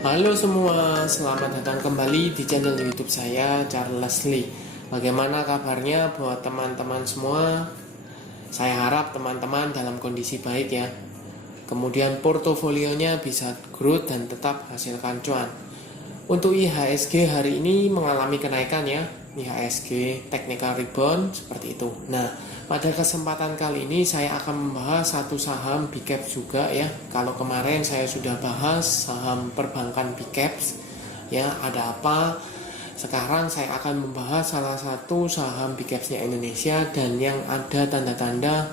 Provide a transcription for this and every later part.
Halo semua, selamat datang kembali di channel YouTube saya, Charles Lee. Bagaimana kabarnya buat teman-teman semua? Saya harap teman-teman dalam kondisi baik ya. Kemudian portofolionya bisa growth dan tetap hasilkan cuan. Untuk IHSG hari ini mengalami kenaikan ya. IHSG technical rebound seperti itu. Nah, pada kesempatan kali ini saya akan membahas satu saham big cap juga ya. Kalau kemarin saya sudah bahas saham perbankan big caps ya, ada apa? Sekarang saya akan membahas salah satu saham big capsnya Indonesia dan yang ada tanda-tanda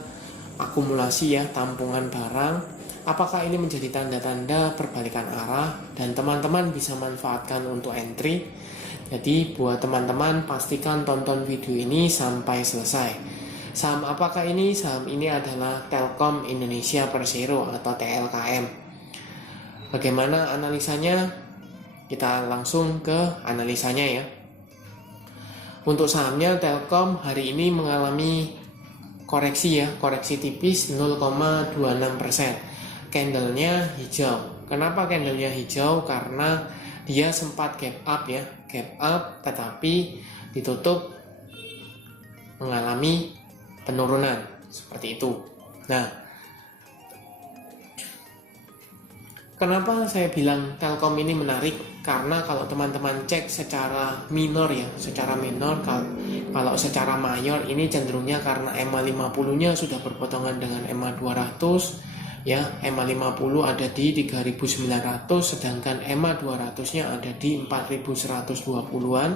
akumulasi ya, tampungan barang. Apakah ini menjadi tanda-tanda perbalikan arah dan teman-teman bisa manfaatkan untuk entry? Jadi buat teman-teman pastikan tonton video ini sampai selesai. Saham apakah ini? Saham ini adalah Telkom Indonesia Persero atau TLKM. Bagaimana analisanya? Kita langsung ke analisanya ya. Untuk sahamnya Telkom hari ini mengalami koreksi ya, koreksi tipis 0,26%. Candlenya hijau. Kenapa candlenya hijau? Karena dia sempat gap up ya, gap up tetapi ditutup mengalami penurunan seperti itu. Nah, kenapa saya bilang Telkom ini menarik? Karena kalau teman-teman cek secara minor ya, secara minor, kalau secara mayor ini cenderungnya karena EMA 50-nya sudah berpotongan dengan EMA 200 ya. EMA 50 ada di 3.900 sedangkan EMA 200-nya ada di 4.120-an.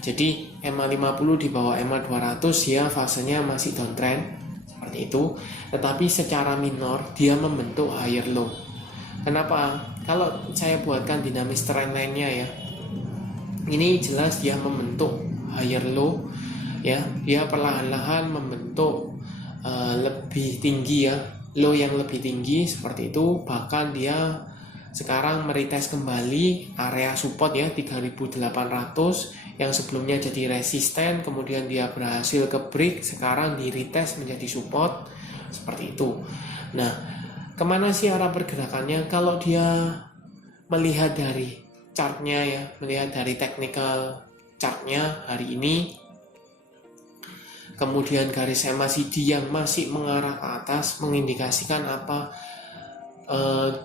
Jadi EMA 50 di bawah EMA 200 ya, fasenya masih downtrend seperti itu. Tetapi secara minor dia membentuk higher low. Kenapa? Kalau saya buatkan dinamis trendline-nya ya, ini jelas dia membentuk higher low ya. Dia perlahan-lahan membentuk lebih tinggi ya, low yang lebih tinggi seperti itu. Bahkan dia sekarang meretest kembali area support ya 3.800 yang sebelumnya jadi resisten, kemudian dia berhasil ke break, sekarang di retest menjadi support seperti itu. Nah, kemana sih arah pergerakannya? Kalau dia melihat dari chartnya ya, melihat dari technical chartnya hari ini, kemudian garis MACD yang masih mengarah ke atas mengindikasikan apa?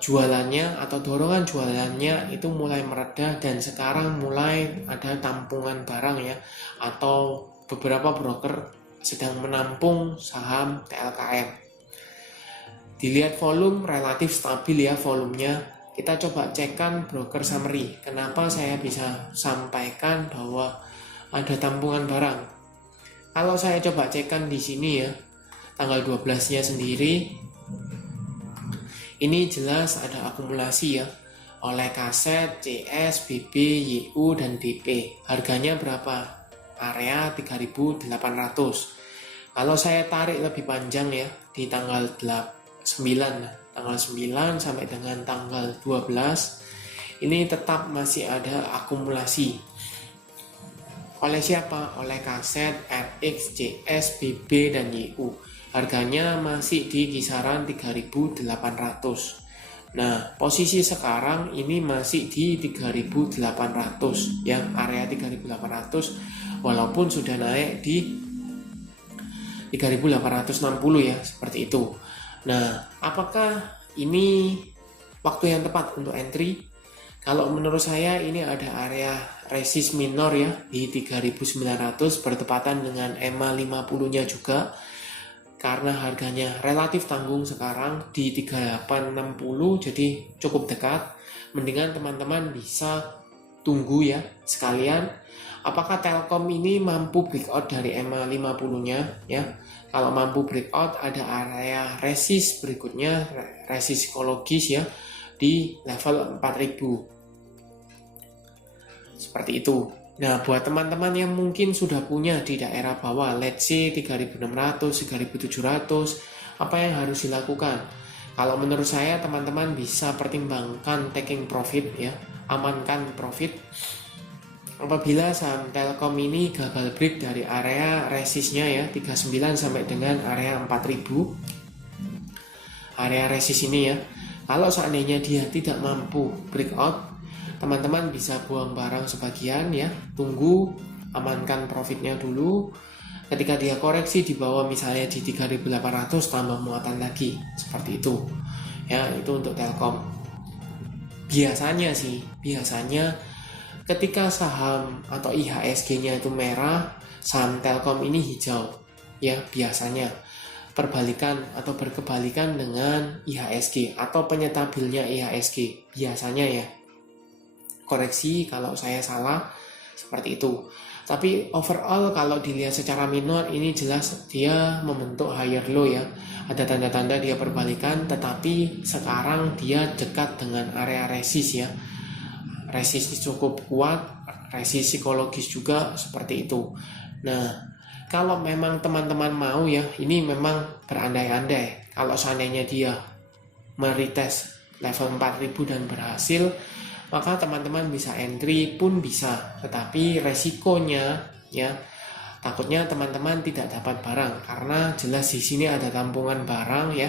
Jualannya atau dorongan jualannya itu mulai mereda dan sekarang mulai ada tampungan barang ya, atau beberapa broker sedang menampung saham TLKM. Dilihat volume relatif stabil ya volumenya. Kita coba cekkan broker summary. Kenapa saya bisa sampaikan bahwa ada tampungan barang? Kalau saya coba cekkan di sini ya, tanggal 12-nya sendiri, ini jelas ada akumulasi ya oleh kaset, CS, BB, YU, dan DP. Harganya berapa? Area 3.800. Kalau saya tarik lebih panjang ya, di tanggal 9, tanggal 9 sampai dengan tanggal 12, ini tetap masih ada akumulasi. Oleh siapa? Oleh kaset, RX, CS, BB, dan YU. Harganya masih di kisaran 3.800. Nah, posisi sekarang ini masih di 3.800 ya, area 3.800 walaupun sudah naik di 3.860 ya, seperti itu. Nah, apakah ini waktu yang tepat untuk entry? Kalau menurut saya ini ada area resist minor ya di 3.900 bertepatan dengan EMA 50-nya juga. Karena harganya relatif tanggung sekarang di 3860, jadi cukup dekat. Mendingan teman-teman bisa tunggu ya sekalian. Apakah Telkom ini mampu breakout dari EMA 50-nya ya? Kalau mampu breakout, ada area resist berikutnya, resist psikologis ya di level 4000. Seperti itu. Nah, buat teman-teman yang mungkin sudah punya di daerah bawah, let's say 3.600, 3.700, apa yang harus dilakukan? Kalau menurut saya, teman-teman bisa pertimbangkan taking profit ya, amankan profit. Apabila saham Telkom ini gagal break dari area resistnya ya, 39 sampai dengan area 4000, area resist ini ya, kalau seandainya dia tidak mampu breakout, teman-teman bisa buang barang sebagian ya, tunggu, amankan profitnya dulu. Ketika dia koreksi di bawah misalnya di 3.800 tambah muatan lagi, seperti itu ya. Itu untuk Telkom. Biasanya ketika saham atau IHSG-nya itu merah, saham Telkom ini hijau ya, biasanya berkebalikan dengan IHSG atau penyetabilnya IHSG biasanya ya. Koreksi kalau saya salah, seperti itu. Tapi overall kalau dilihat secara minor, ini jelas dia membentuk higher low ya. Ada tanda-tanda dia perbalikan, tetapi sekarang dia dekat dengan area resist ya. Resist cukup kuat, resist psikologis juga, seperti itu. Nah, kalau memang teman-teman mau ya, ini memang berandai-andai. Kalau seandainya dia meretest level 4000 dan berhasil, maka teman-teman bisa entry pun bisa, tetapi resikonya ya, takutnya teman-teman tidak dapat barang karena jelas di sini ada tampungan barang ya.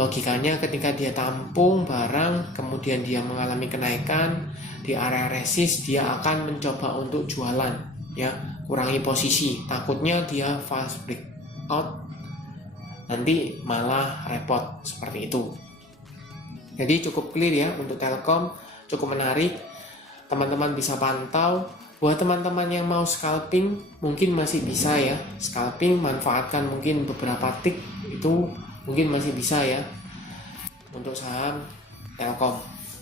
Logikanya ketika dia tampung barang kemudian dia mengalami kenaikan di area resist, dia akan mencoba untuk jualan ya, kurangi posisi, takutnya dia fast break out, nanti malah repot, seperti itu. Jadi cukup clear ya untuk Telkom, cukup menarik, teman-teman bisa pantau. Buat teman-teman yang mau scalping mungkin masih bisa ya, scalping manfaatkan mungkin beberapa tick itu mungkin masih bisa ya untuk saham Telkom.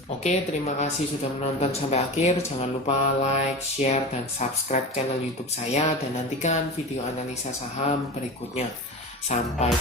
Oke, terima kasih sudah menonton sampai akhir. Jangan lupa like, share, dan subscribe channel YouTube saya, dan nantikan video analisa saham berikutnya. Sampai